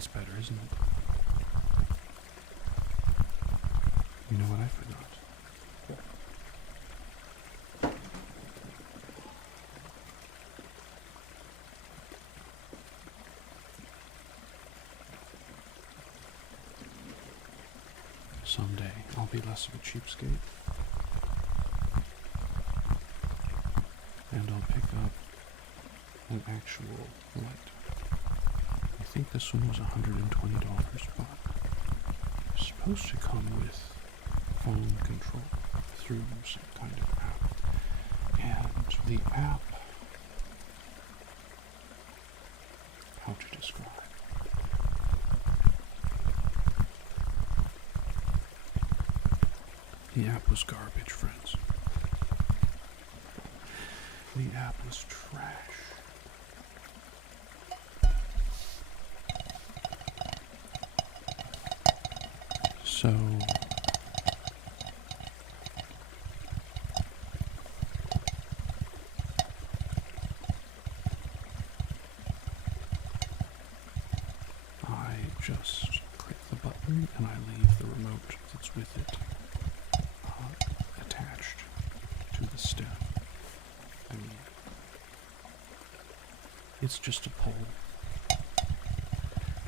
That's better, isn't it? You know what I forgot? Someday I'll be less of a cheapskate, and I'll pick up an actual light. I think this one was $120, but it's supposed to come with phone control through some kind of app. And the app, how to describe? The app was garbage, friends. The app was trash. So I just click the button and I leave the remote that's with it attached to the stem. I mean, it's just a pole.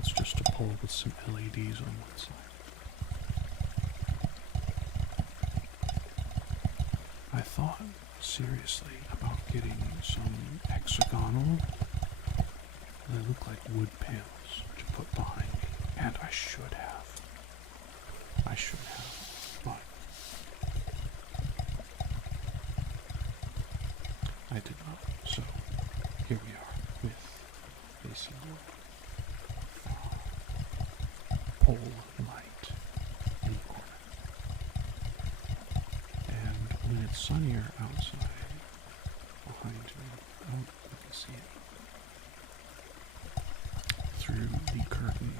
It's just a pole with some LEDs on one side. I thought seriously about getting some hexagonal, they look like wood panels to put behind me, and I should have. But I did not. So here we are with basically pole light in the corner. And when it's sunnier outside behind me, you can see it through the curtain,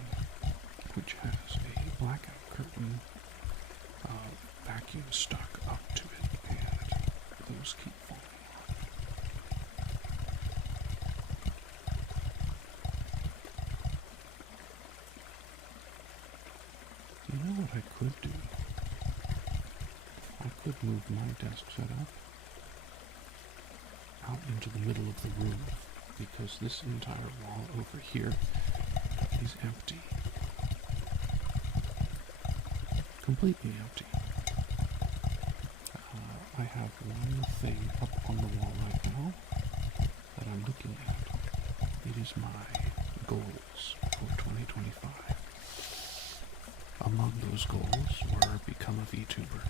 which has a blackout curtain vacuum stuck up to it, and those keep falling off. You know what I could do? I could move my desk setup out into the middle of the room, because this entire wall over here is empty. Completely empty. I have one thing up on the wall right now that I'm looking at. It is my goals for 2025. Among those goals were become a VTuber.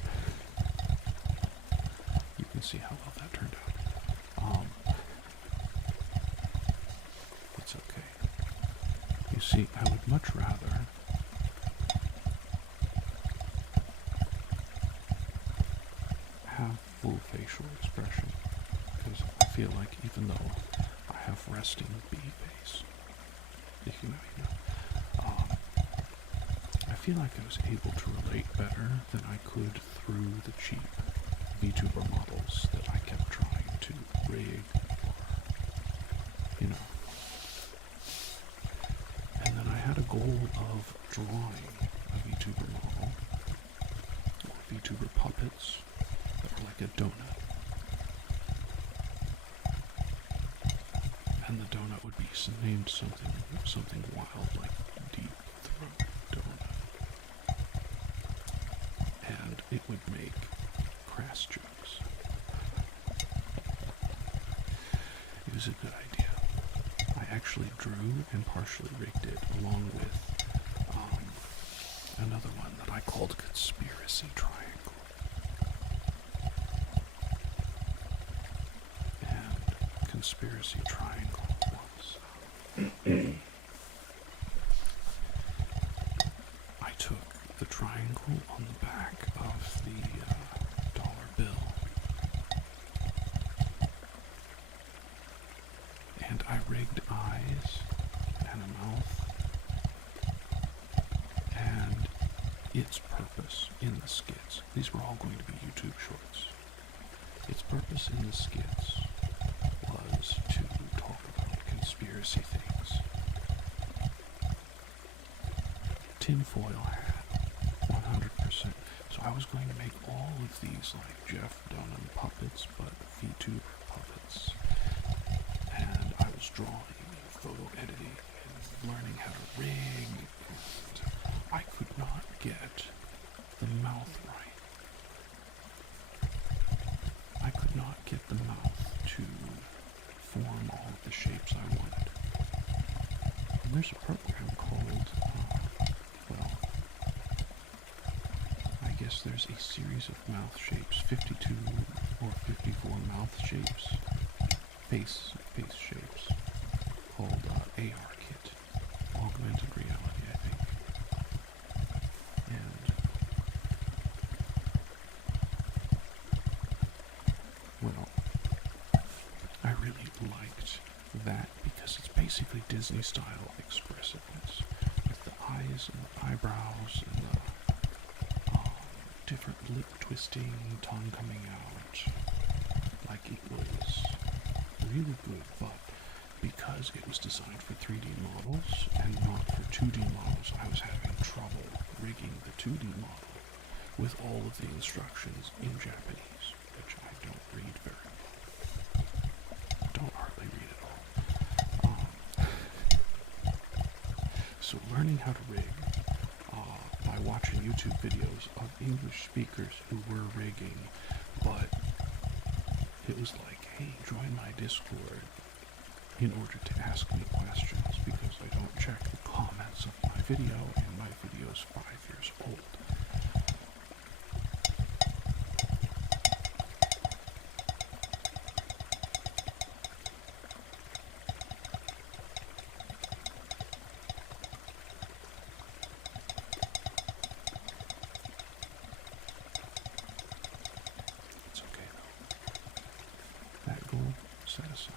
You can see how well that turned out. It's okay. You see, I would much rather have full facial expression, because I feel like even though I have resting bee face, I feel like I was able to relate better than I could through the cheap VTuber models that I kept trying to rig, And then I had a goal of drawing a VTuber model, or VTuber puppets that were like a donut. And the donut would be named something wild, like Deep Throat Donut. And it would make crass jokes. It was a good idea. I actually drew and partially rigged it along with another one that I called Conspiracy Triangle. And Conspiracy Triangle was... I took the triangle on the back of the dollar bill, and I rigged eyes and a mouth, and its purpose in the skits, these were all going to be YouTube shorts, its purpose in the skits was to talk about conspiracy things. tinfoil hat, 100%. So I was going to make all of these like Jeff Dunham puppets, but VTuber puppets. And I was drawing and photo editing and learning how to rig, and I could not get the mouth right. I could not get the mouth to form all of the shapes I wanted. And there's a program called, well, I guess there's a series of mouth shapes, 52 or 54 mouth shapes, face shapes, called ARKit, Augmented Reality, I think. And, well, I really liked that because it's basically Disney-style expressiveness, with the eyes and the eyebrows and the different lip twisting, tongue coming out. Like, it was really good, but because it was designed for 3D models and not for 2D models, I was having trouble rigging the 2D model with all of the instructions in Japanese, which I don't read very well. Don't hardly read at all. So learning how to rig by watching YouTube videos of English speakers who were rigging, but it was like, hey, join my Discord in order to ask me questions, because I don't check the comments of my video, and my video is 5 years old. That goal set aside.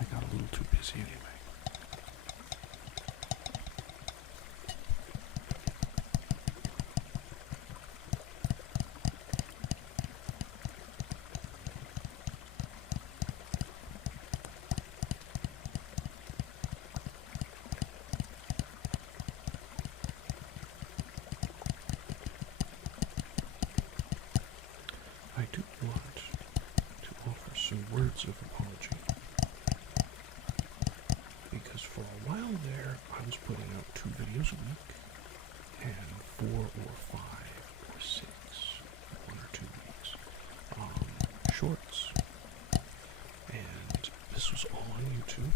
I got a little too busy anyway. I do want to offer some words of apology, because for a while there I was putting out 2 videos a week and 4 or 5 or 6, 1 or 2 weeks, shorts, and this was all on YouTube,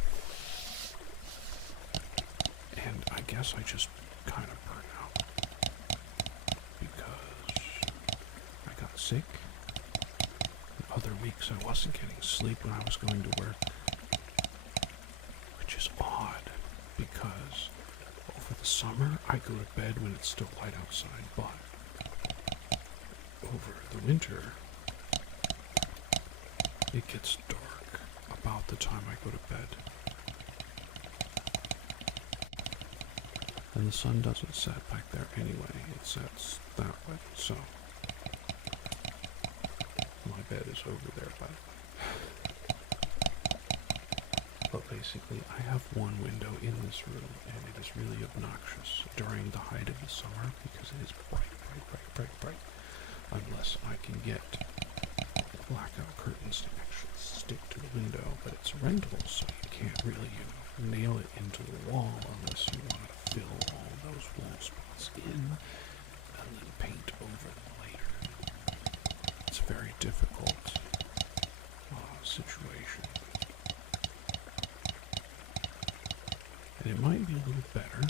and I guess I just kind of burned out because I got sick. Other weeks I wasn't getting sleep when I was going to work, which is odd because over the summer I go to bed when it's still light outside, but over the winter it gets dark about the time I go to bed. And the sun doesn't set back there anyway, it sets that way, so my bed is over there, but basically I have one window in this room, and it is really obnoxious during the height of the summer because it is bright, unless I can get blackout curtains to actually stick to the window, but it's a rental, so you can't really nail it into the wall unless you want to fill all those wall spots in and then paint over them later. It's a very difficult situation. And it might be a little better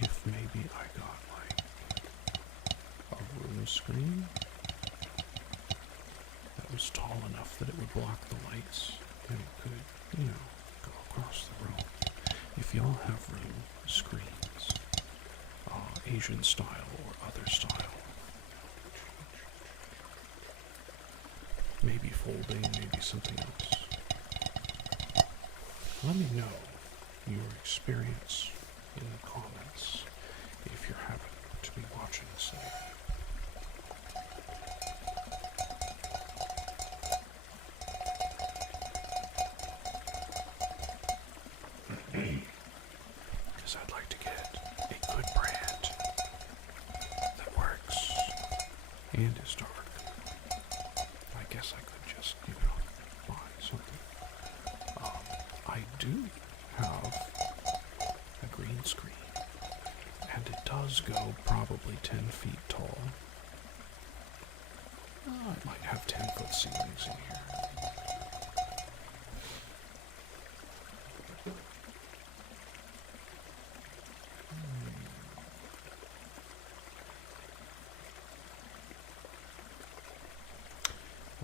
if maybe I got like a room screen that was tall enough that it would block the lights and it could, go across the room. If y'all have room screens, Asian style or other style, maybe folding, maybe something else, let me know your experience in the comments if you're happen to be watching this later. Because I'd like to get a good and is dark. I guess I could just, buy something. I do have a green screen, and it does go probably 10 feet tall. I might have 10-foot ceilings in here.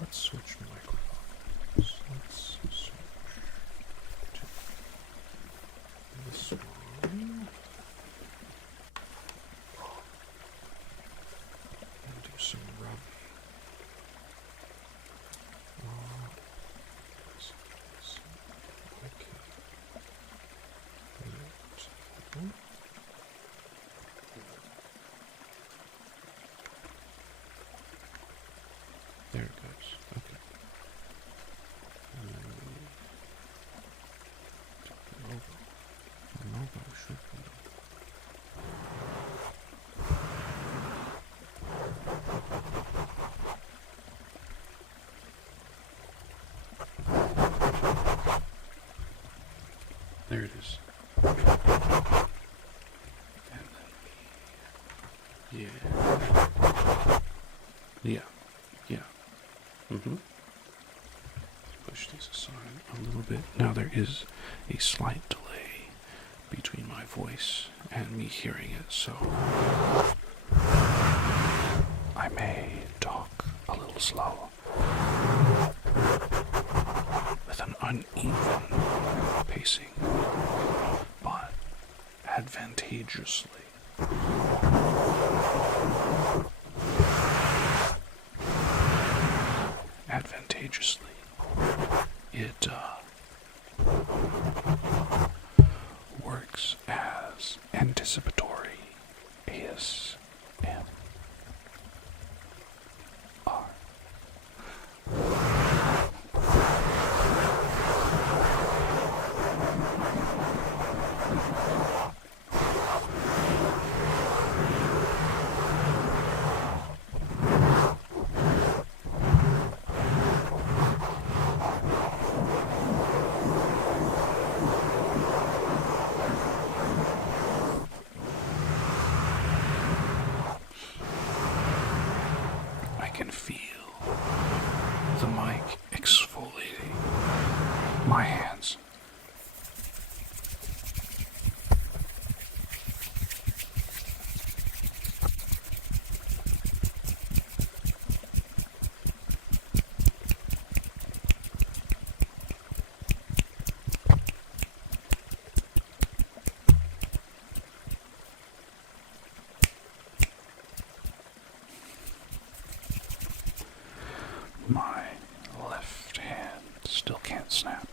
Let's switch microphones. Let's switch to this one. And do some rubbing. Okay. There it goes. Okay. The logo should be. There it is. And then yeah. Push these aside a little bit. Now there is a slight delay between my voice and me hearing it, so I may talk a little slow with an uneven pacing, but advantageously. It works as anticipatory ASMR. I can feel the mic exfoliating my hands. My left hand still can't snap.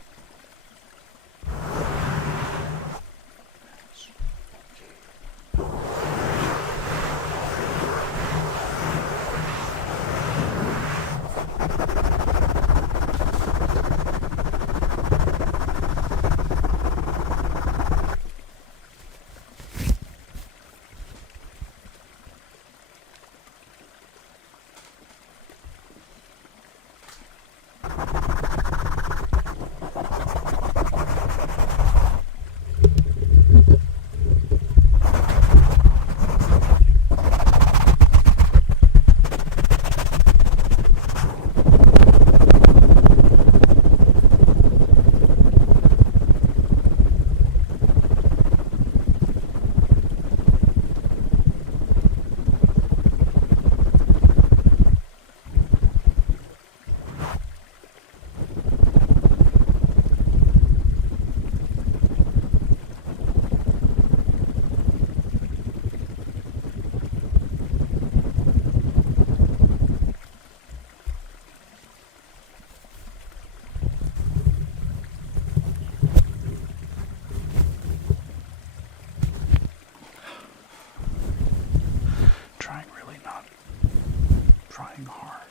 Trying hard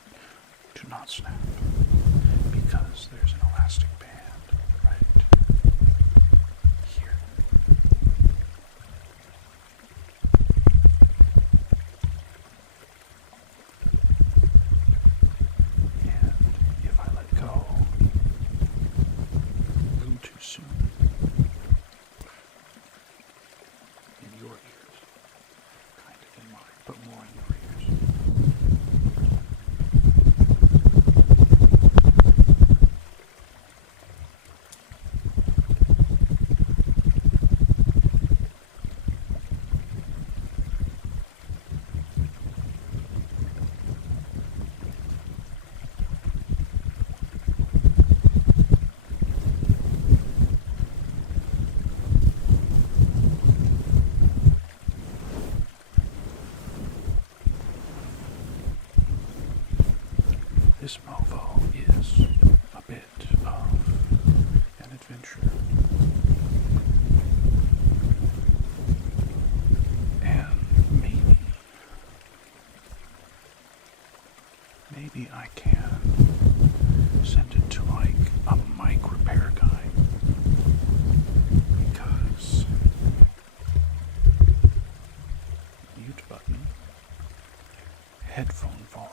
to not snap because there's an elastic band right here. adventure. And maybe I can send it to like a mic repair guy, because mute button, headphone volume.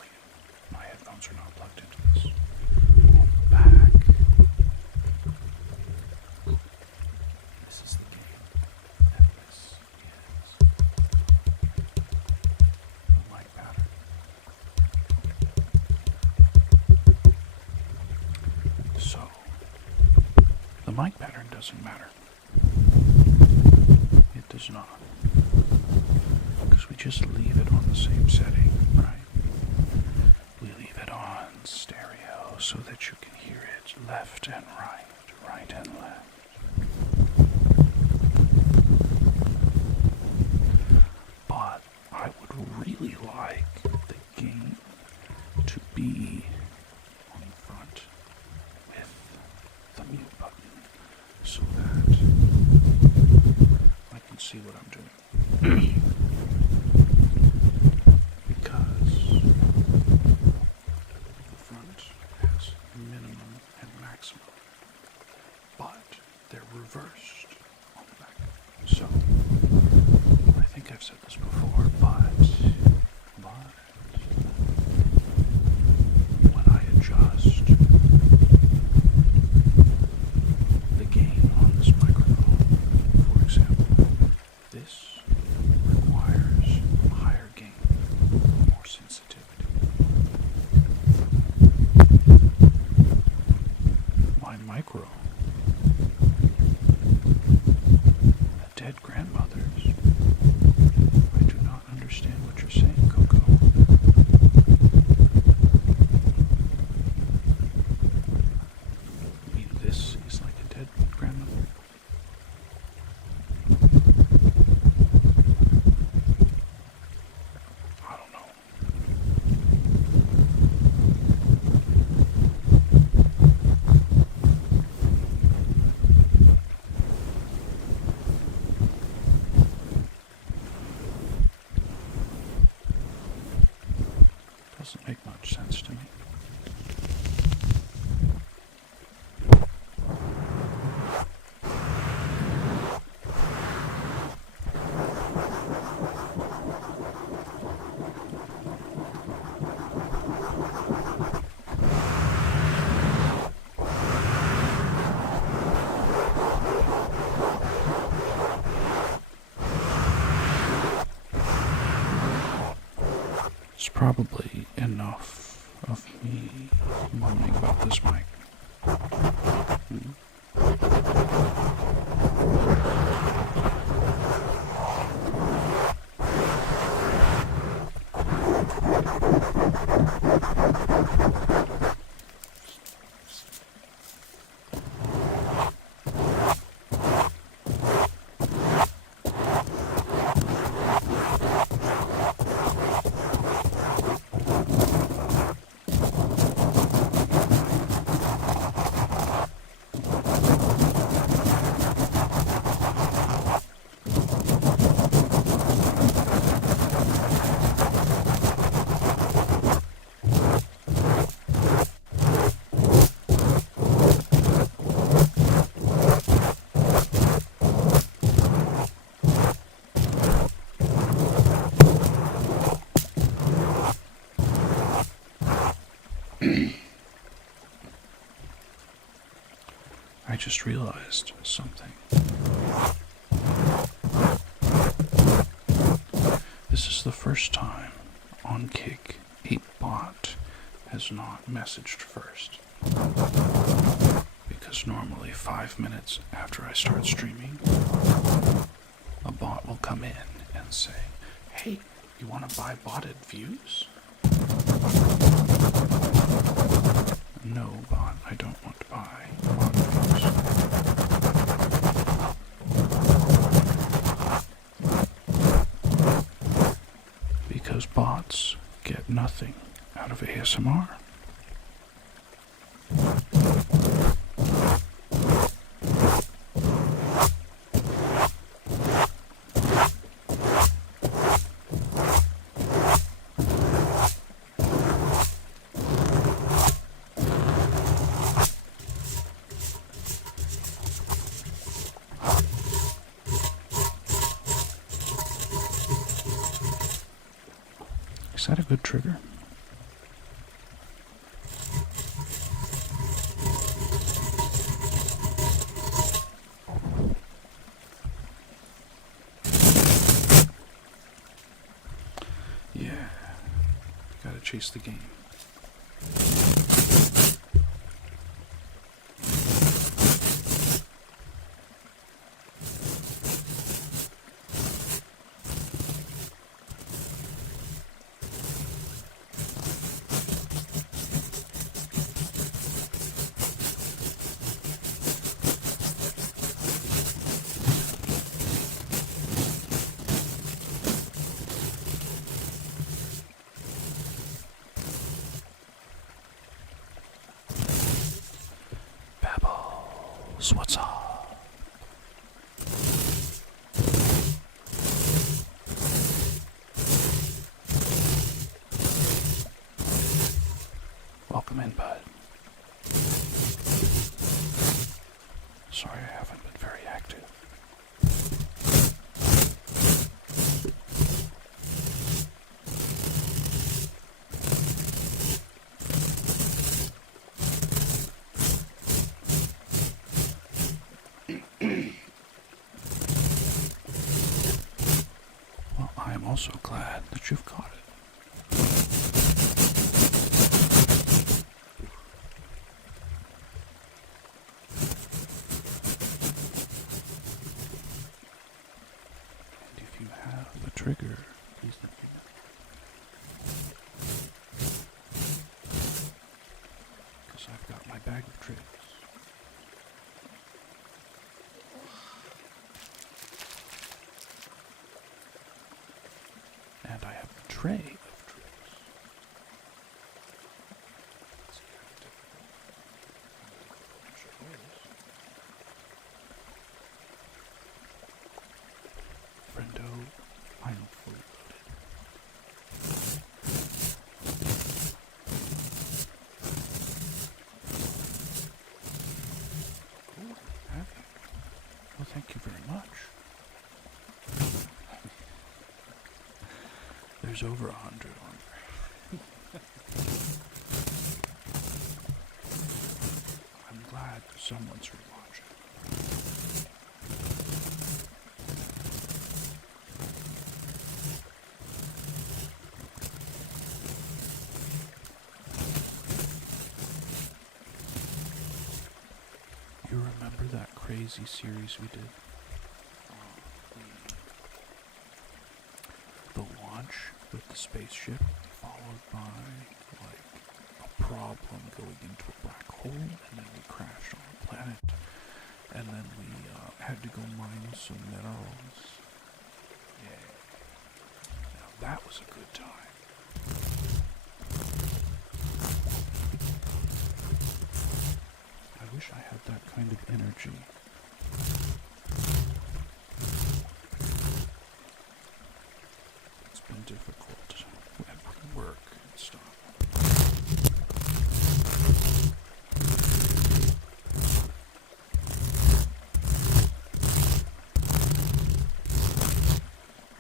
My headphones are not plugged into this. On the back. This is the game. And this is the mic pattern. So, the mic pattern doesn't matter. It does not. Because we just leave it on the same setting, right? We leave it on stereo so that you can hear it left and right, right and left. But I would really like the game to be on the front with the mute button so that I can see what I'm doing. Because the front has minimum and maximum, but they're reversed on the back. So, I think I've said this before, but when I adjust the gain on this microphone, for example, this requires higher gain, more sensitivity. My micro, a dead grandmother's. I do not understand what you're saying, Coco. You mean this is like a dead grandmother? I don't know. Doesn't make much sense to me. It's probably enough of me moaning about this mic. I just realized something. This is the first time on Kick a bot has not messaged first. Because normally 5 minutes after I start streaming, a bot will come in and say, "Hey, you want to buy botted views?" No, bot, I don't want to buy botted views. Because bots get nothing out of ASMR. that a good trigger? Yeah, gotta chase the game. Pebbles, what's up? Welcome in, bud. Sorry I haven't been very active. Well, I am also glad that you've caught it. And if you have a trigger, please let me know. Because I've got my bag of tricks. And I have a tray of tricks. Let's see how difficult. Friendo, I am fully loaded. Oh, have you? Well, thank you very much. There's over 100 on there. I'm glad someone's rewatching. You remember that crazy series we did? The launch with the spaceship, followed by, like, a problem going into a black hole, and then we crashed on a planet, and then we had to go mine some minerals. Yeah. Now that was a good time. I wish I had that kind of energy. It's been difficult at work and stuff.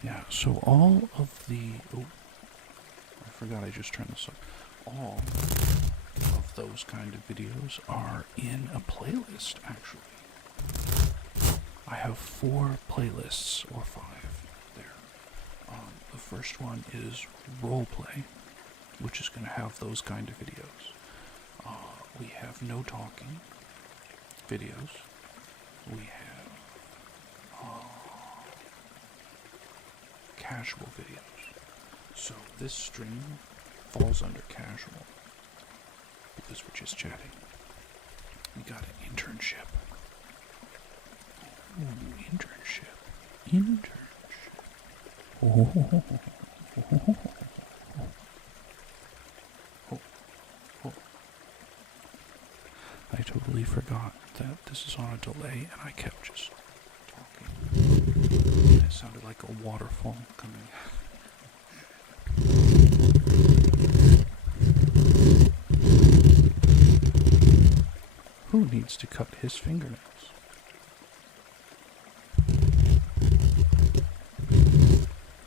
Yeah, so all of the... Oh, I forgot I just turned this up. All of those kind of videos are in a playlist, actually. I have 4 playlists, or 5, there. The first one is roleplay, which is going to have those kind of videos. We have no talking videos. We have casual videos. So this stream falls under casual because we're just chatting. We got an internship. Ooh, internship. Internship. Oh. I totally forgot that this is on a delay, and I kept just talking. It sounded like a waterfall coming. Who needs to cut his fingernails?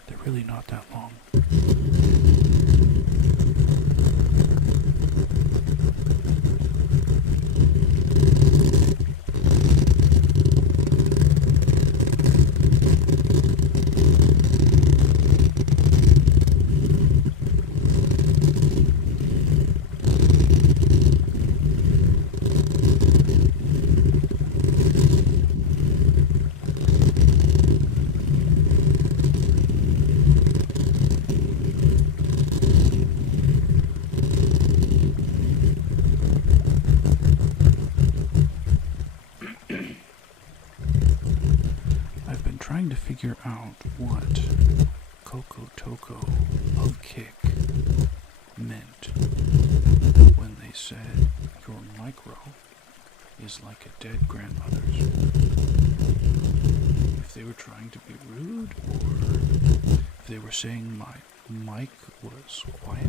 They're really not that long. trying to figure out what Coco Toco of Kick meant when they said your micro is like a dead grandmother's. If they were trying to be rude, or if they were saying my mic was quiet.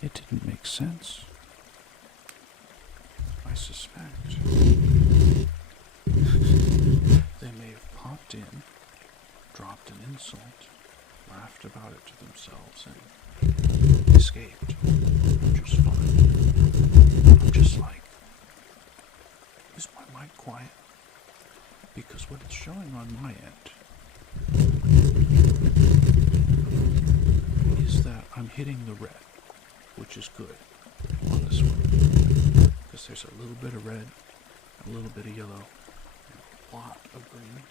It didn't make sense. I suspect they may have popped in, dropped an insult, laughed about it to themselves, and escaped. Just fine. I'm just like, is my mic quiet? Because what it's showing on my end is that I'm hitting the red, which is good on this one. Because there's a little bit of red, a little bit of yellow, and a lot of green.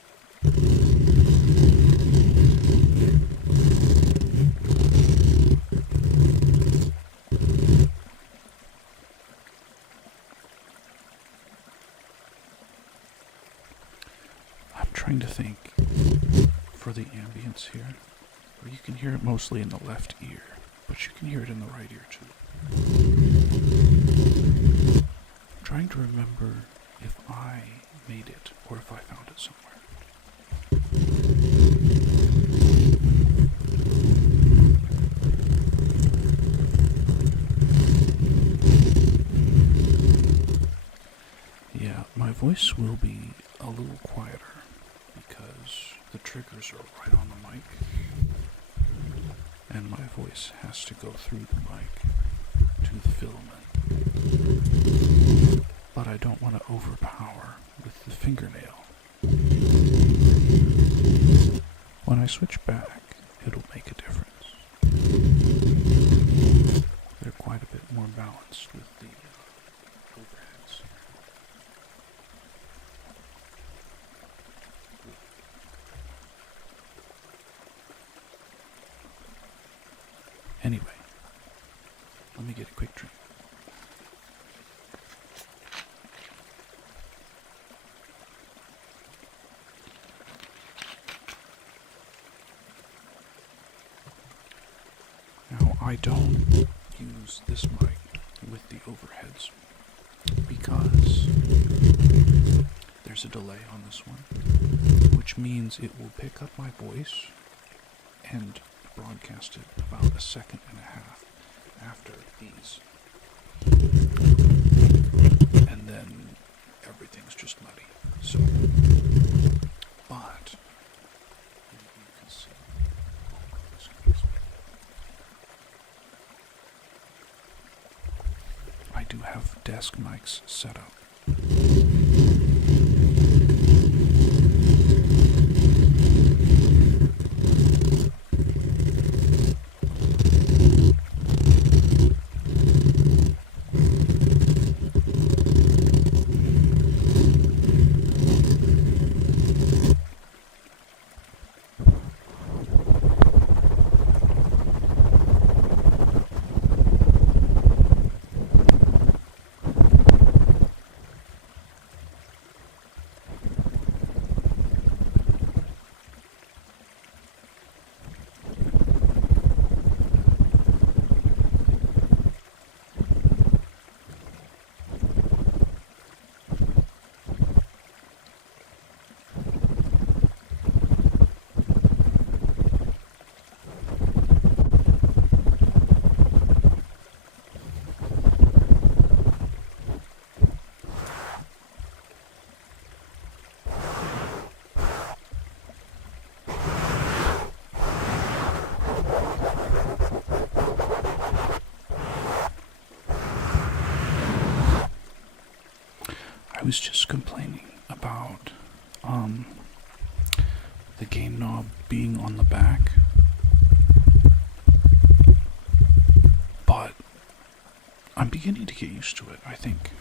I'm trying to think for the ambience here, where you can hear it mostly in the left ear, but you can hear it in the right ear too. I'm trying to remember if I made it or if I found it somewhere. Yeah, my voice will be a little quieter because the triggers are right on the mic, and my voice has to go through the mic to the filament. But I don't want to overpower with the fingernail. When I switch back, it'll make a difference. They're quite a bit more balanced with the overheads. Anyway, let me get a quick drink. Now, I don't use this mic with the overheads because there's a delay on this one, which means it will pick up my voice and broadcast it about a second and a half after these. And then everything's just muddy. So, but you can see. I do have desk mics set up. I was just complaining about the gain knob being on the back, but I'm beginning to get used to it, I think.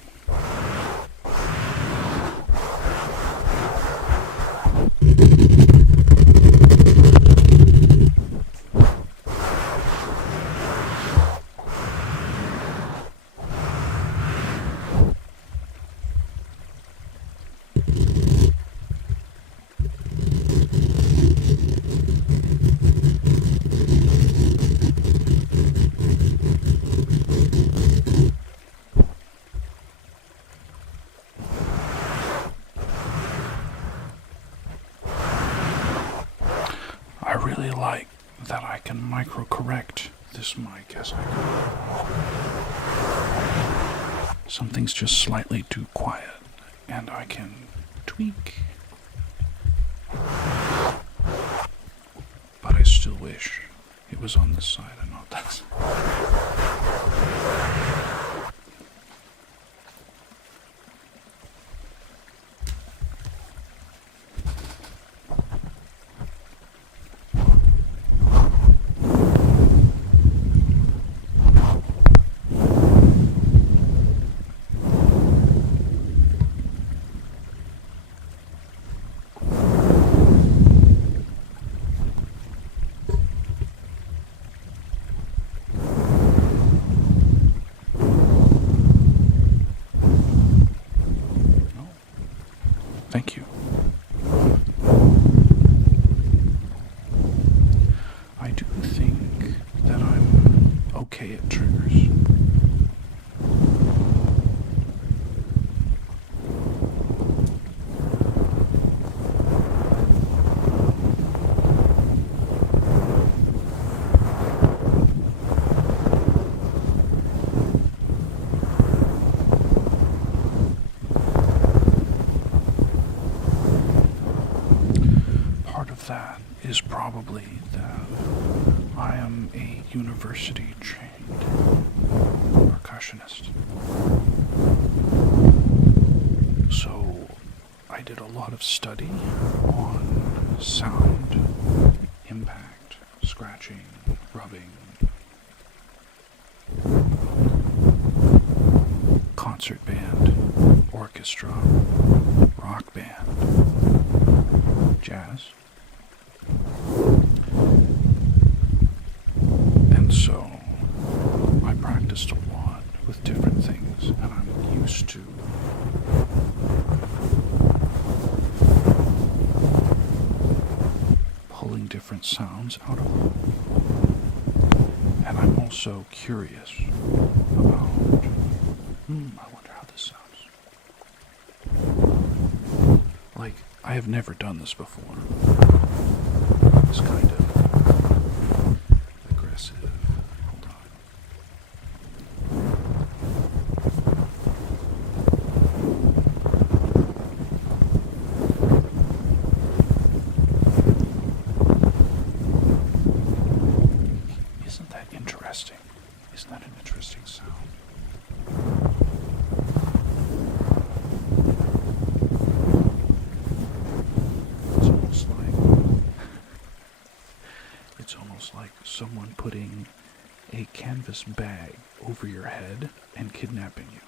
really like that I can micro-correct this mic as I go. Something's just slightly too quiet, and I can tweak. But I still wish it was on this side and not that side. Thank you. I do think that I'm okay at triggers. That is probably that I am a university-trained percussionist. So I did a lot of study on sound, impact, scratching, rubbing, concert band, orchestra, rock band, jazz. And so I practiced a lot with different things, and I'm used to pulling different sounds out of them. And I'm also curious about, I wonder how this sounds. Like, I have never done this before. It's kind of aggressive. Hold on. Isn't that interesting? Isn't that an interesting sound? It's almost like someone putting a canvas bag over your head and kidnapping you.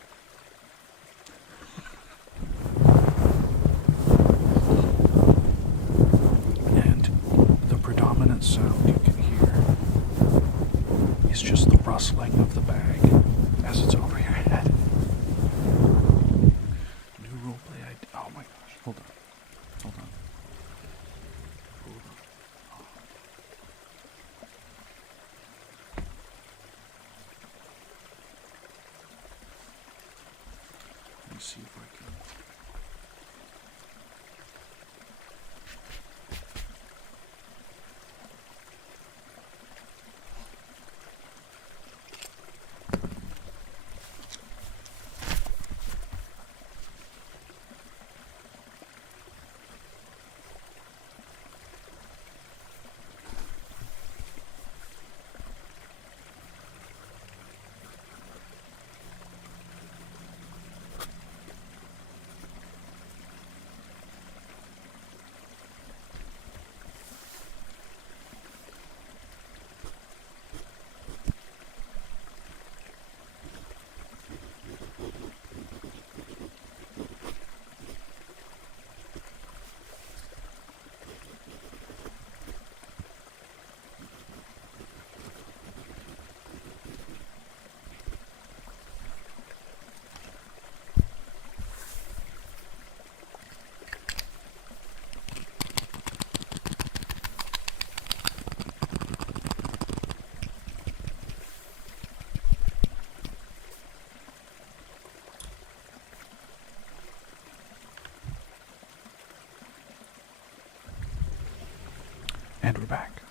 And the predominant sound you can hear is just the rustling of the bag as it's over your head. New roleplay idea. Oh my gosh. Hold on. Hold on. Let me see if I can. And we're back.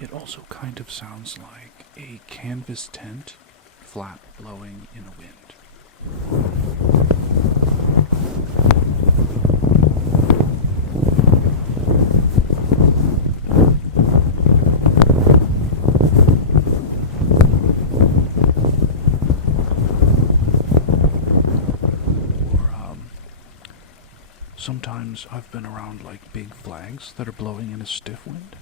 It also kind of sounds like a canvas tent, flap blowing in a wind. Sometimes I've been around like big flags that are blowing in a stiff wind.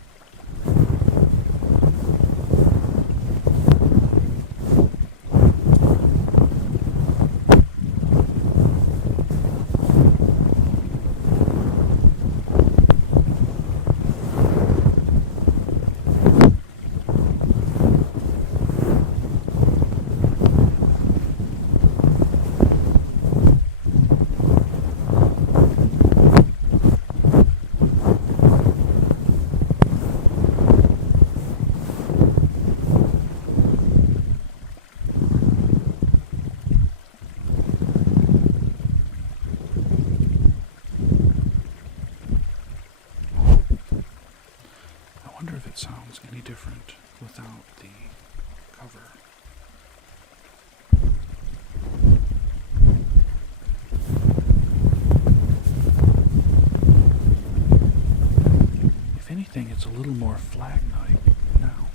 I wonder if it sounds any different without the cover. If anything, it's a little more flag-like now.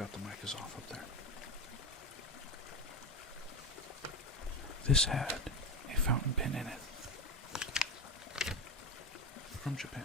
forgot the mic is off up there. This had a fountain pen in it. From Japan.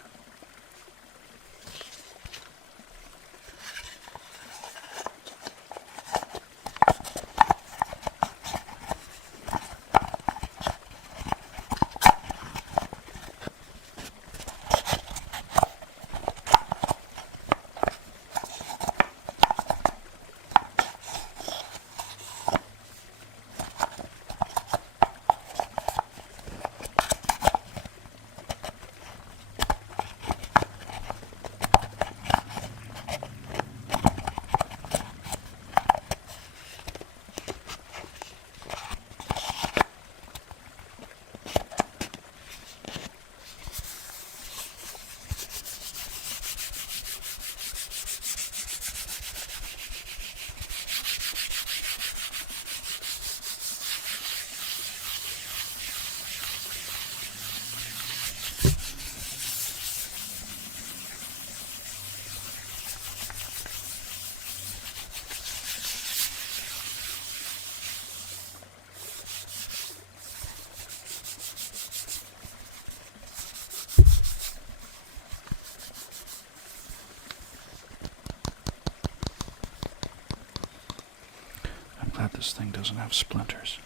I'm glad this thing doesn't have splinters.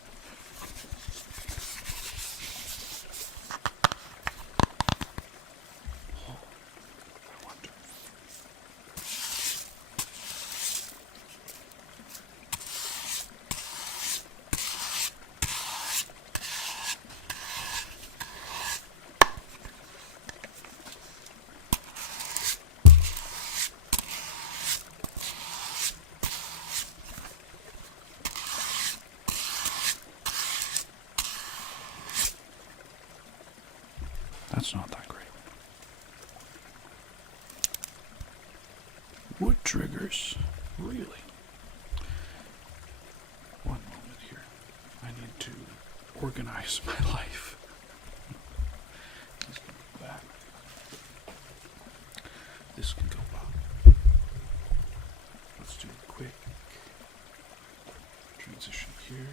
Oh, I wonder. That's not that great. Wood triggers. Really? One moment here. I need to organize my life. This can go back. This can go up. Let's do a quick transition here.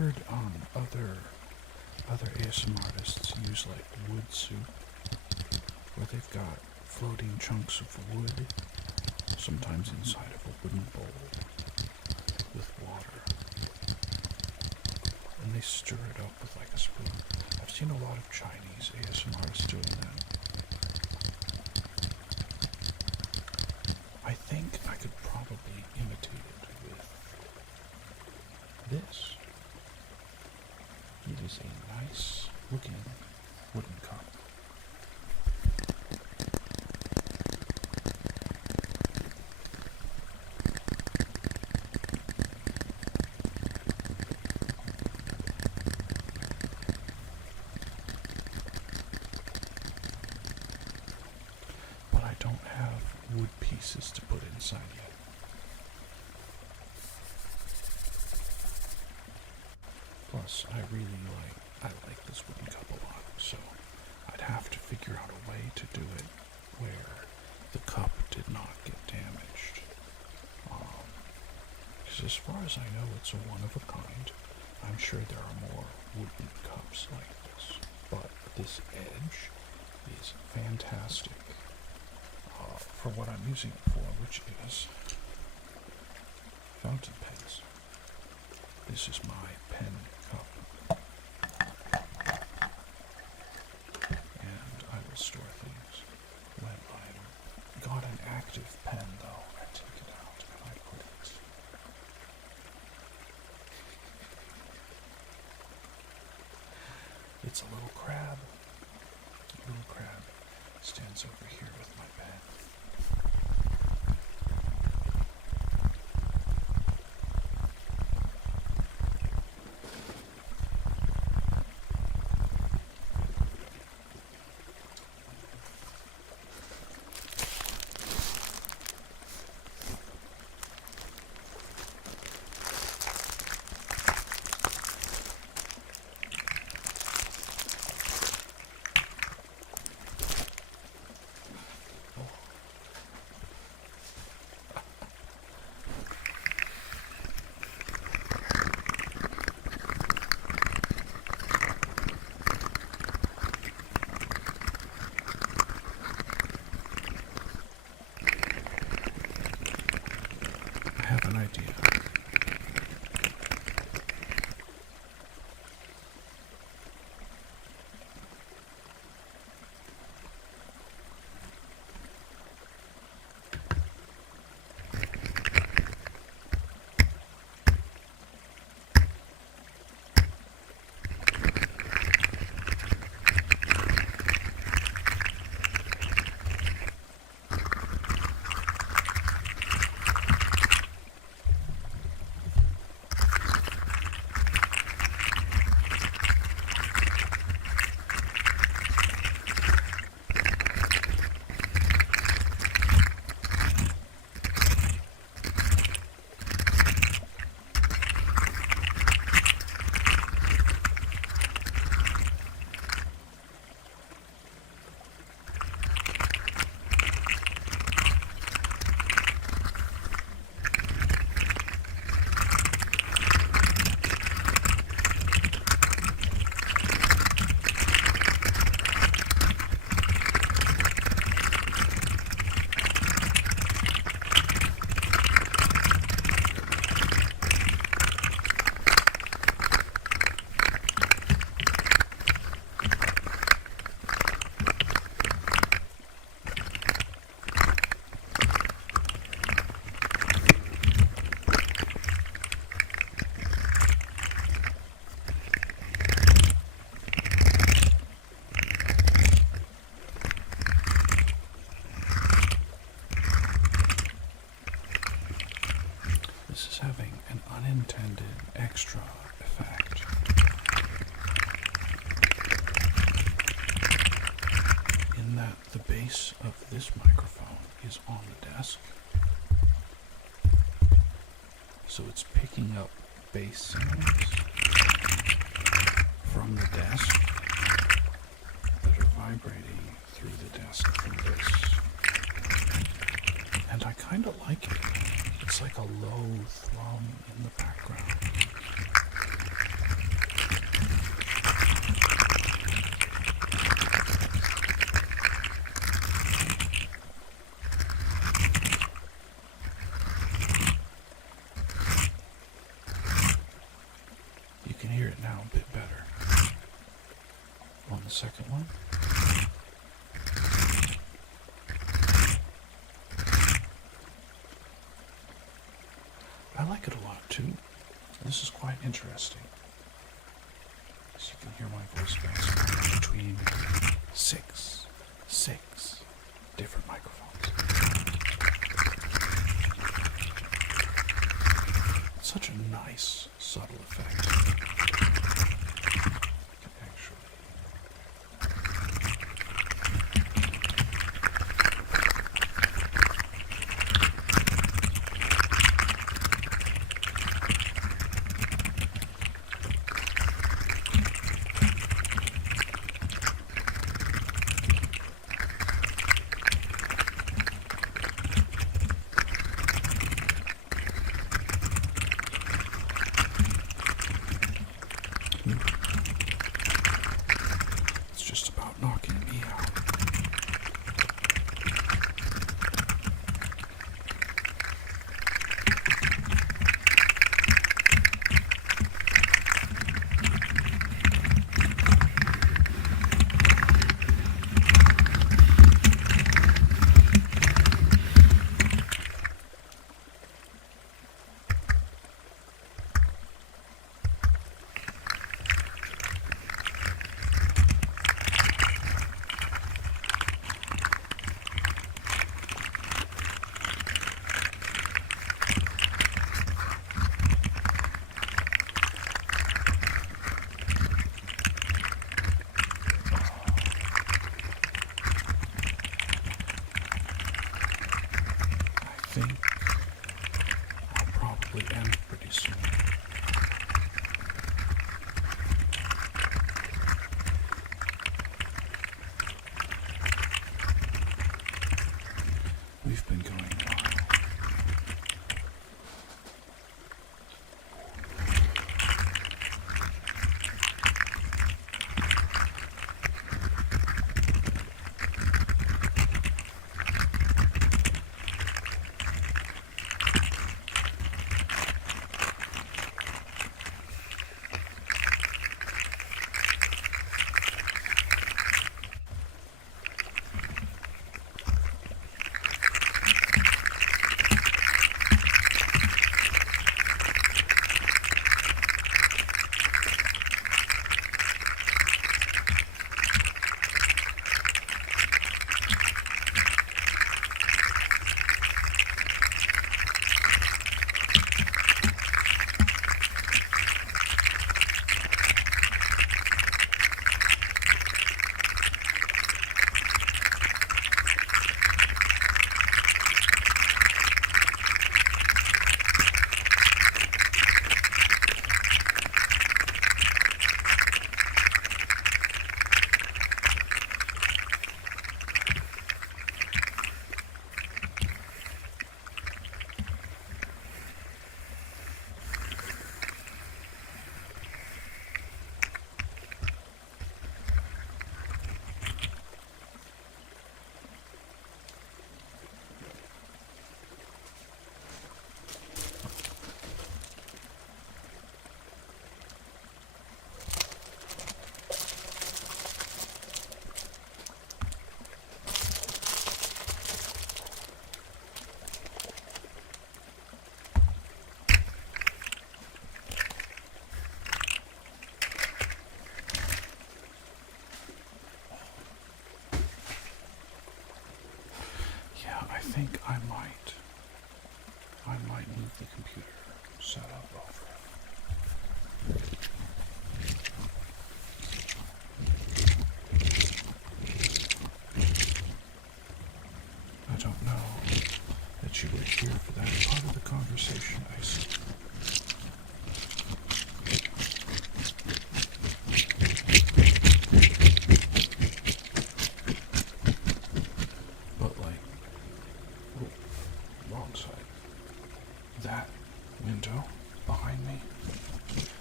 heard other ASMR artists use like wood soup, where they've got floating chunks of wood, sometimes inside of a wooden bowl with water, and they stir it up with like a spoon. I've seen a lot of Chinese ASMR artists doing that. I think I could probably imitate it with this. It is a nice looking wooden cup. But I don't have wood pieces to put inside yet. Plus, I like this wooden cup a lot, so I'd have to figure out a way to do it where the cup did not get damaged. Because as far as I know, it's a one of a kind. I'm sure there are more wooden cups like this, but this edge is fantastic for what I'm using it for, which is fountain pens. This is my pen cup. And I will store things when I've got an active pen, though. I take it out and I put it. It's a little crab. Little crab stands over here with my pen. I have an idea. This is having an unintended extra effect. In that the base of this microphone is on the desk. So it's picking up bass sounds from the desk that are vibrating through the desk from this. And I kind of like it. It's like a low thrum in the background. can hear it now a bit better. On the second one. I like it a lot too. This is quite interesting. So you can hear my voice bouncing between six different microphones. Such a nice, subtle effect. Actually. It's just about knocking me out. I think I'll probably end pretty soon. We've been going a while. I think I might move the computer setup over. I don't know that you were here for that part of the conversation, I see. But like, wrong side. That window behind me,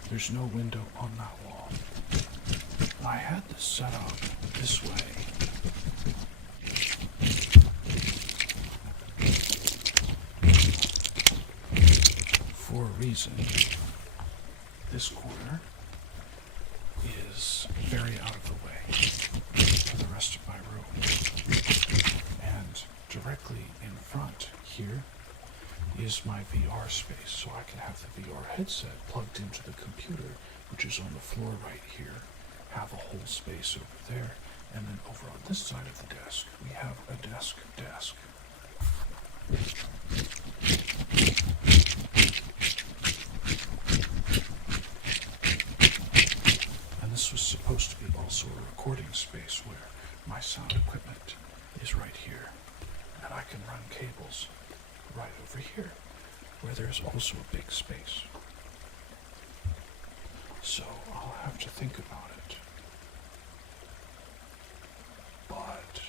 there's no window on that wall. I had this set up this way. For a reason. This corner is very out of the way for the rest of my room. And directly in front here is my VR space, so I can have the VR headset plugged into the computer, which is on the floor right here, have a whole space over there, and then over on this side of the desk, we have a desk. And this was supposed to be also a recording space where my sound equipment is right here, and I can run cables right over here, where there's also a big space. So I'll have to think about it. But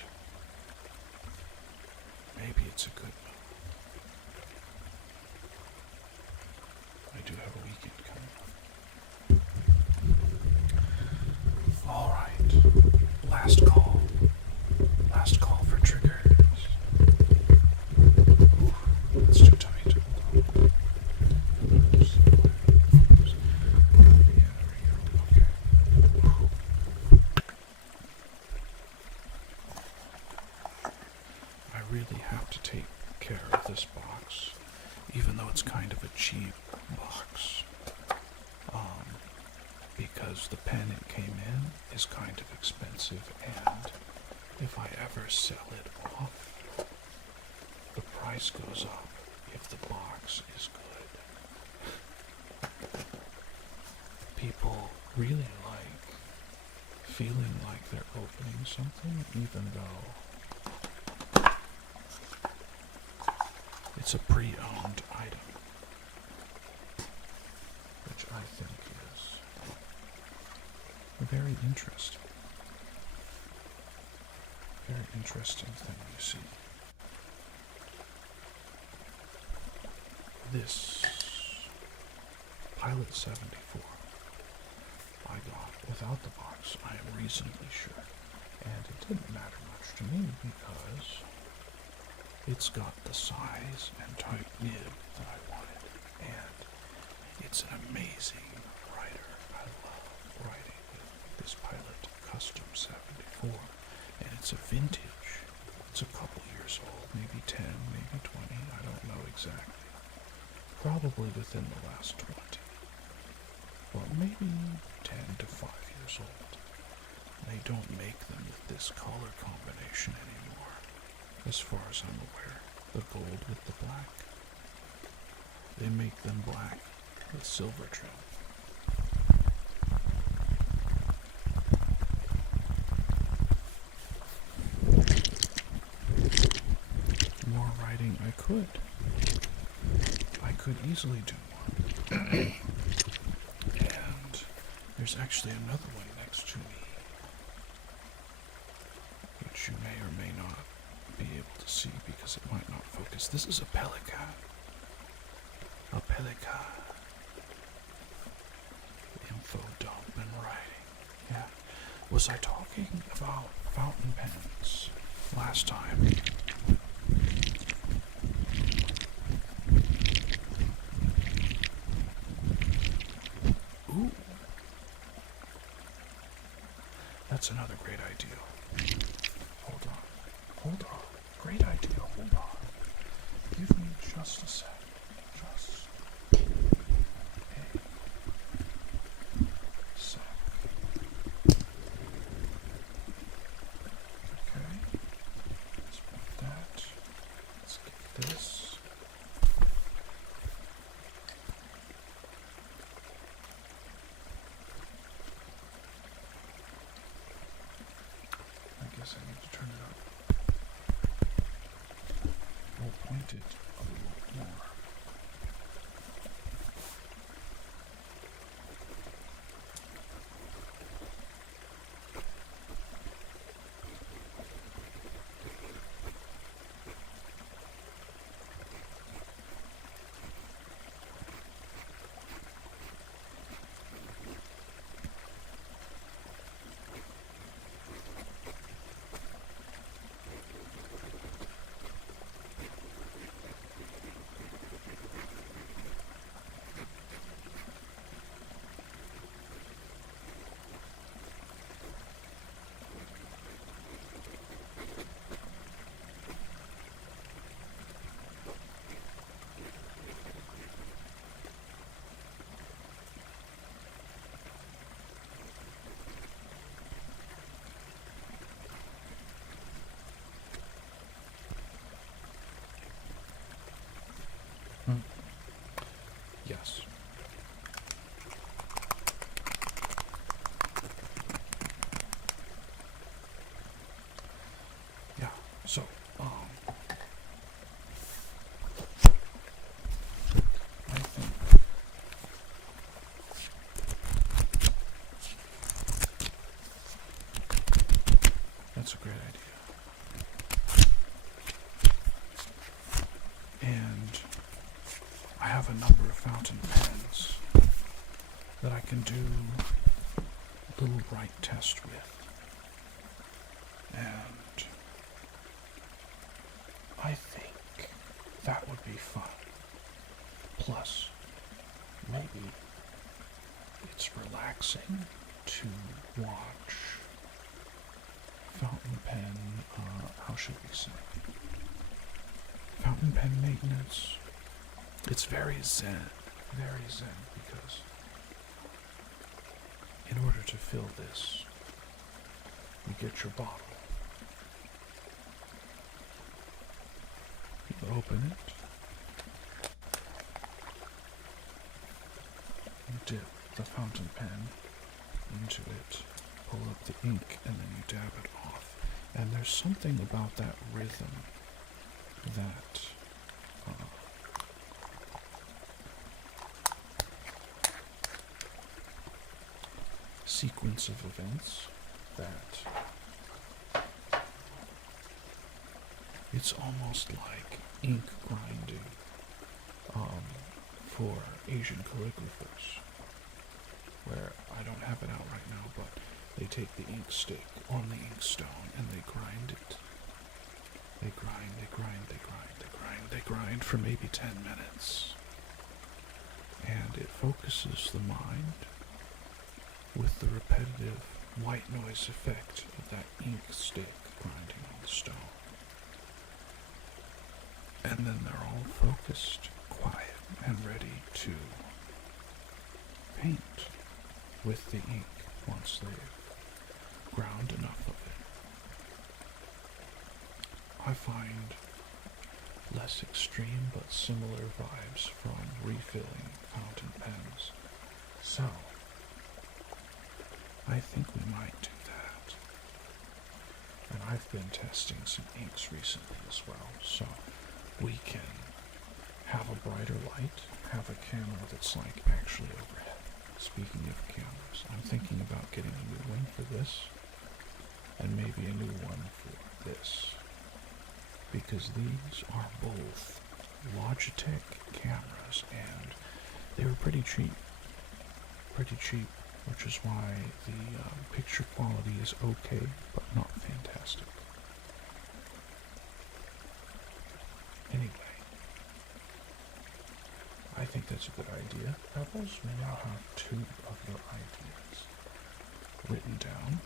maybe it's a good move. I do have a weekend coming up. Alright. Last call. Last call for triggers. It's too tight. I really have to take care of this box, even though it's kind of a cheap box, because the pen it came in is kind of expensive, and if I ever sell it off, the price goes up if the box is good. People really like feeling like they're opening something, even though it's a pre-owned item, which I think is a very interesting thing you see. This Pilot 74 I got without the box, I am reasonably sure. And it didn't matter much to me because it's got the size and type nib that I wanted. And it's an amazing writer. I love writing with this Pilot Custom 74. And it's a vintage. It's a couple years old, maybe 10, maybe 20, I don't know exactly. Probably within the last 20. Well, maybe 10 to 5 years old. They don't make them with this color combination anymore, as far as I'm aware. The gold with the black. They make them black with silver trim. More writing I could. I could easily do more. And there's actually another one next to me, which you may or may not be able to see because it might not focus. This is a pelican. A pelican. Info dump and writing. Yeah. Was I talking about fountain pens last time? Ooh. That's another great idea. Hold on. Great idea. Hold on. Give me just a sec. Just a sec. Okay. Let's put that. Let's get this. I guess I need to turn it up. We'll point it a little more. Yes. Yeah. So, I think that's a great idea. And I have a number of fountain pens that I can do a little write test with. And I think that would be fun. Plus, maybe it's relaxing to watch fountain pen, how should we say? Fountain pen maintenance. It's very zen, because in order to fill this, you get your bottle. You open it. You dip the fountain pen into it, pull up the ink, and then you dab it off. And there's something about that rhythm that sequence of events that it's almost like ink grinding for Asian calligraphers, where I don't have it out right now, but they take the ink stick on the inkstone and they grind it. They grind, they grind, they grind, they grind, they grind for maybe 10 minutes. And it focuses the mind with the repetitive white noise effect of that ink stick grinding on the stone. And then they're all focused, quiet, and ready to paint with the ink once they've ground enough of it. I find less extreme but similar vibes from refilling fountain pens. So, I think we might do that. And I've been testing some inks recently as well, so we can have a brighter light, have a camera that's like actually overhead. Speaking of cameras, I'm thinking about getting a new one for this, and maybe a new one for this, because these are both Logitech cameras, and they were pretty cheap, which is why the picture quality is okay, but not fantastic. Anyway, I think that's a good idea. Pebbles, we now have 2 of your ideas written down.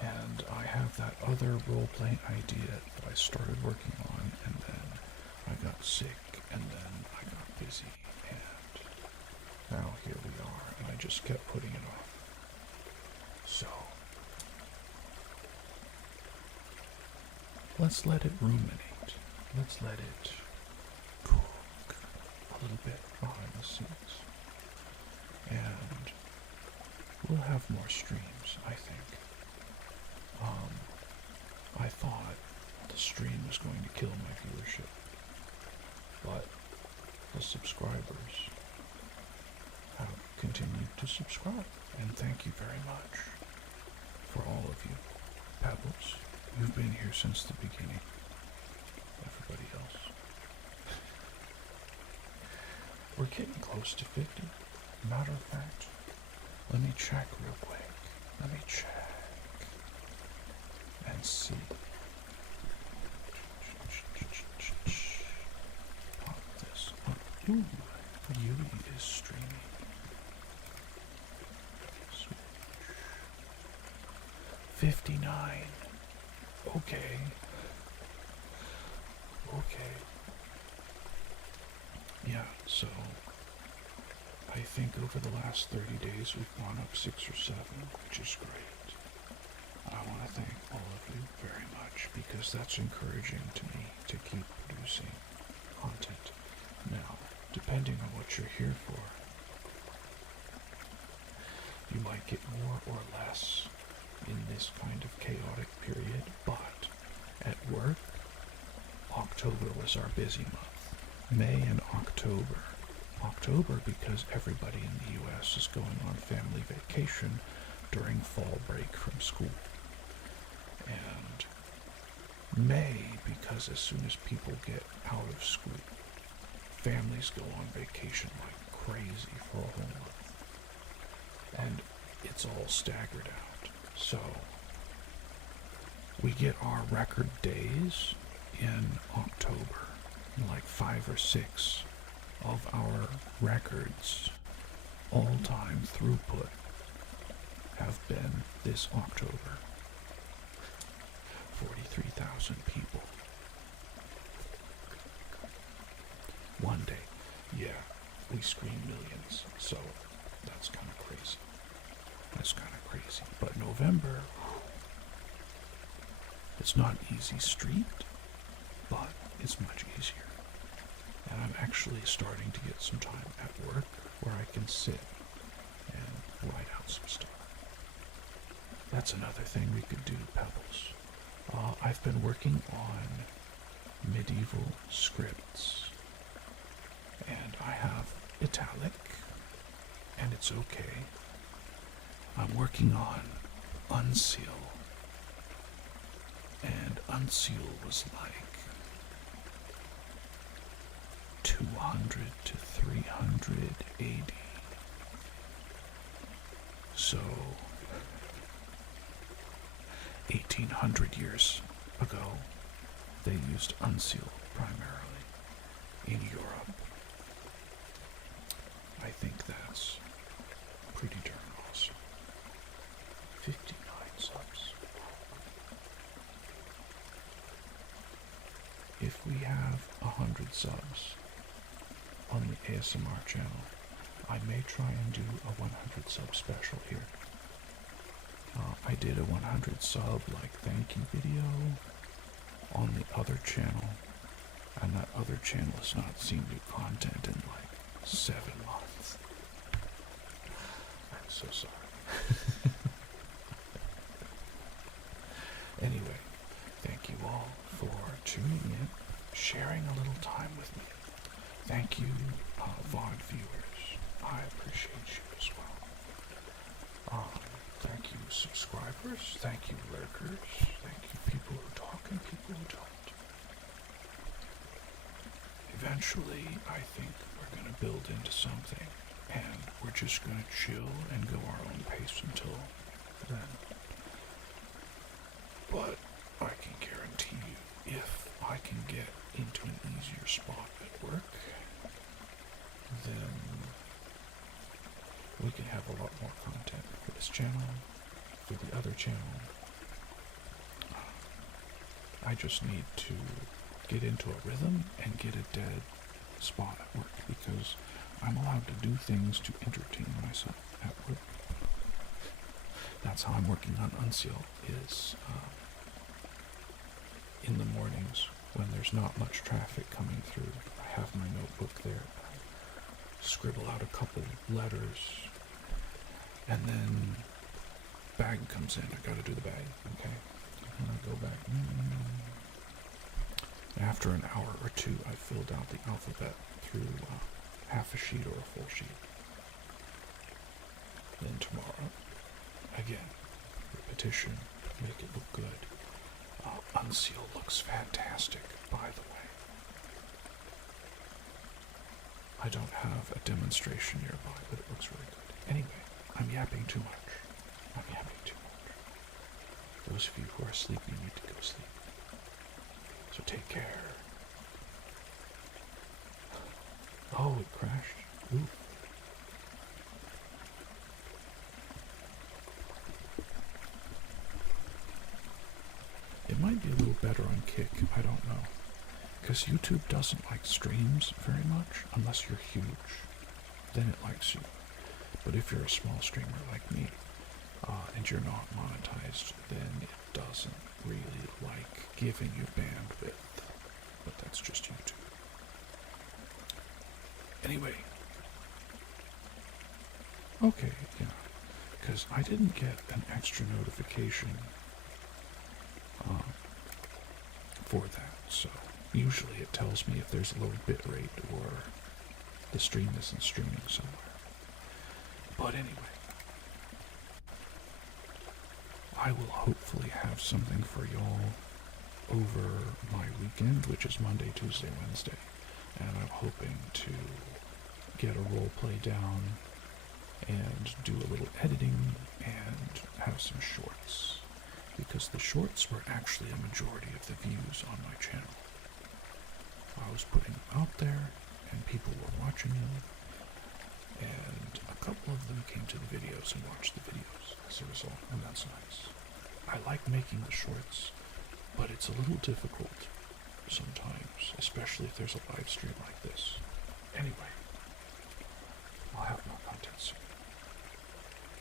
And I have that other role-playing idea that I started working on, and then I got sick, and then I got busy, and now here we are, and I just kept putting it off. So, let's let it ruminate. Let's let it cook a little bit behind the scenes. And we'll have more streams, I think. I thought the stream was going to kill my viewership, but the subscribers have continued to subscribe, and thank you very much for all of you. Pebbles, you've been here since the beginning. Everybody else. We're getting close to 50. Matter of fact, let me check real quick. Let me check and see. Pop this up. Ooh, Yui is streaming. Switch. 59. Okay. Yeah, so I think over the last 30 days we've gone up 6 or 7, which is great. I want to thank all of you very much, because that's encouraging to me to keep producing content. Now, depending on what you're here for. You might get more or less in this kind of chaotic period, but at work, October was our busy month. May and October. October because everybody in the U.S. is going on family vacation during fall break from school. And May because as soon as people get out of school, families go on vacation like crazy for a whole month. And it's all staggered out. So we get our record days in October, like 5 or 6 of our records all-time throughput have been this October. 43,000 people. One day. Yeah, we screen millions, so that's kind of crazy. That's kind of crazy. But November, it's not an easy street, but it's much easier. And I'm actually starting to get some time at work where I can sit and write out some stuff. That's another thing we could do, Pebbles. I've been working on medieval scripts, and I have italic, and it's okay. I'm working on Unseal, and Unseal was like 200 to 300 AD. So 1800 years ago, they used Unseal primarily in Europe. I think that's pretty darn awesome. 59 subs. If we have 100 subs on the ASMR channel, I may try and do a 100 sub special here. I did a 100 sub thank you video on the other channel, and that other channel has not seen new content in 7 months. I'm so sorry. Anyway, thank you all for tuning in, sharing a little time with me. Thank you, VOD viewers. I appreciate you as well. Thank you, subscribers. Thank you, lurkers. Thank you, people who talk and people who don't. Eventually, I think we're going to build into something, and we're just going to chill and go our own pace until then. But I can guarantee you, if I can get into an easier spot at work, then we can have a lot more content for this channel, for the other channel. I just need to get into a rhythm and get a dead spot at work, because I'm allowed to do things to entertain myself at work. That's how I'm working on Unseal, is in the mornings when there's not much traffic coming through. I have my notebook there. I scribble out a couple letters, and then bag comes in. I gotta do the bag, okay? And I go back. After an hour or two, I filled out the alphabet through half a sheet or a full sheet. Then tomorrow, again, repetition, make it look good. Unseal looks fantastic, by the way. I don't have a demonstration nearby, but it looks really good. Anyway, I'm yapping too much. I'm yapping too much. Those of you who are sleepy need to go sleep. So take care. Oh, it crashed. Ooh. It might be a little better on Kick, I don't know. Because YouTube doesn't like streams very much unless you're huge. Then it likes you. But if you're a small streamer like me, and you're not monetized, then it doesn't really like giving you bandwidth. But that's just YouTube. Anyway. Okay, yeah. Because I didn't get an extra notification for that, so usually it tells me if there's a low bit rate or the stream isn't streaming somewhere. But anyway, I will hopefully have something for y'all over my weekend, which is Monday, Tuesday, Wednesday. And I'm hoping to get a role play down and do a little editing and have some shorts. Because the shorts were actually a majority of the views on my channel. I was putting them out there and people were watching them. And a couple of them came to the videos and watched the videos as a result, and that's nice. I like making the shorts, but it's a little difficult sometimes, especially if there's a live stream like this. Anyway, I'll have more content soon.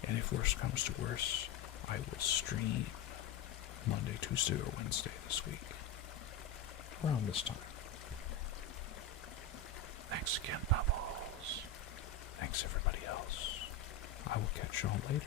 And if worse comes to worse, I will stream Monday, Tuesday, or Wednesday this week. Around this time. Thanks again, Bubbles. Thanks everybody else. I will catch y'all later.